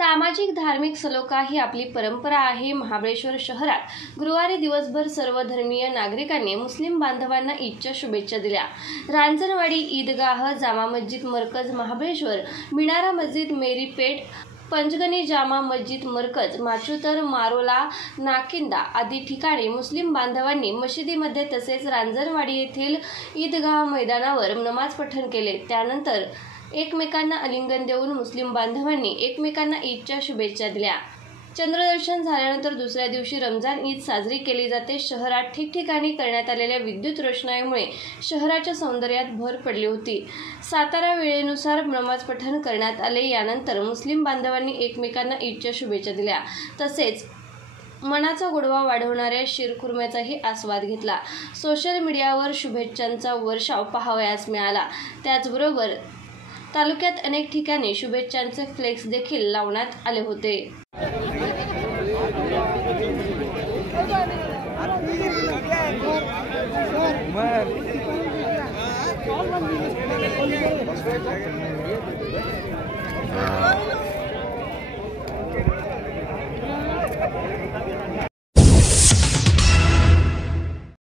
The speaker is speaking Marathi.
सामाजिक धार्मिक सलोखा ही आपली परंपरा आहे। महाबळेश्वर शहरात गुरुवारी दिवसभर सर्व धर्मीय नागरिकांनी मुस्लिम बांधवांना ईदच्या शुभेच्छा दिल्या। रांजणवाडी ईदगाह, जामा मस्जिद मरकज महाबळेश्वर, मिनारा मस्जिद मेरी पेठ, पंचगनी जामा मस्जिद मरकज, माचुतर, मारोला, नाकिंदा आदी ठिकाणी मुस्लिम बांधवांनी मशिदीमध्ये तसेच रांजणवाडी येथील ईदगाह मैदानावर नमाज पठण केले। त्यानंतर एकमेकांना आलिंगन देऊन मुस्लिम बांधवांनी एकमेकांना ईदच्या शुभेच्छा दिल्या। चंद्रदर्शन झाल्यानंतर दुसऱ्या दिवशी रमजान ईद साजरी केली जाते। शहरात ठिकठिकाणी करण्यात आलेल्या विद्युत रोषणाईमुळे शहराच्या सौंदर्यात भर पडली होती। सातारा वेळेनुसार नमाज पठण करण्यात आले। यानंतर मुस्लिम बांधवांनी एकमेकांना ईदच्या शुभेच्छा दिल्या। तसेच मनाचा गोडवा वाढवणाऱ्या शीरखुर्म्याचाही आस्वाद घेतला। सोशल मीडियावर शुभेच्छांचा वर्षाव पाहावयास मिळाला। त्याचबरोबर तालुक्यात अनेक ठिकाणी शुभेच्छांचे फ्लेक्स देखील लावण्यात आले होते।